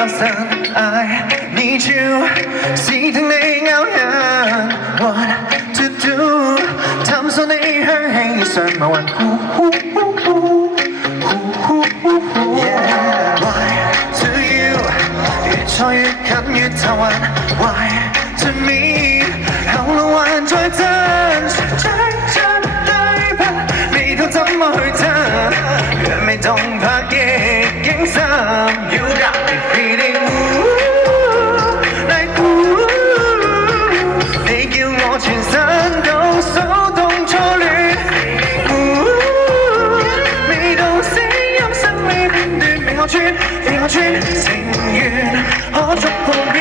reason I need you 試聽你咬人 What to do 探索你香氣上某人 Yeah Why to you 越坐越近越頭暈 Why to me 後路還在震追着對白未到怎麼去吞若未動魄亦驚心 You got me feeling like你叫我全身都騷動初戀未到聲音生理片段未可穿未可穿情緣可觸碰邊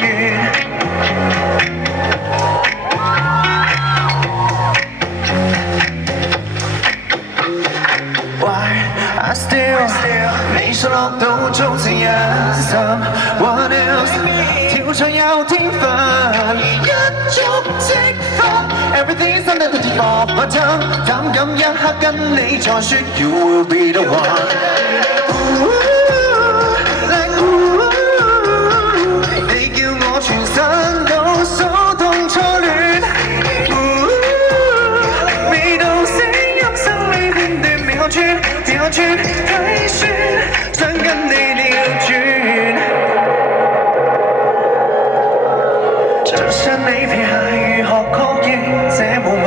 緣I still 未想落到做情人 Someone else 跳上有天分而一觸即發 Everything's under the tip of my tongue 膽敢一刻跟你再說 You will be the one like 你叫我全身都騷動初戀未到聲音生理片段未可穿我轉計算，想跟你調轉，就像你皮鞋如何確認這霧霾，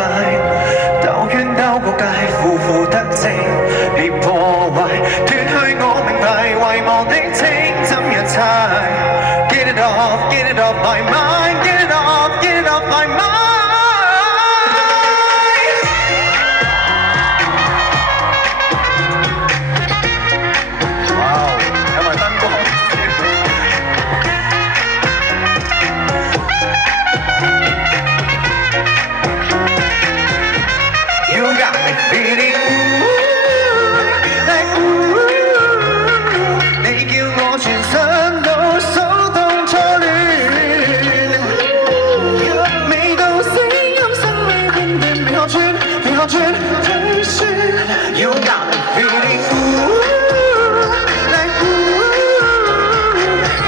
兜圈兜過界，負負得正，別破壞，脫去我名牌遺忘的清怎日猜 Get it off my mind, get it off my mind You got me feeling like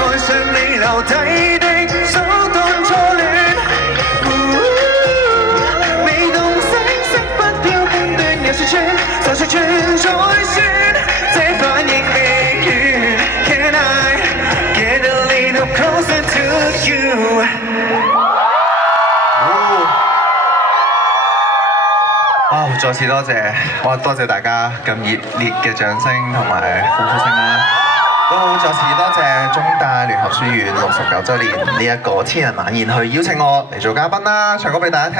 愛上你留低的騷動初戀未動聲色不要判斷又說穿就說穿再算這反應未完 Can I get a little closer to you再次多謝，多謝大家咁熱烈嘅掌聲同埋歡呼聲啦！都再次多謝中大聯合書院69週年呢一個千人晚宴去邀請我嚟做嘉賓啦，唱歌俾大家聽。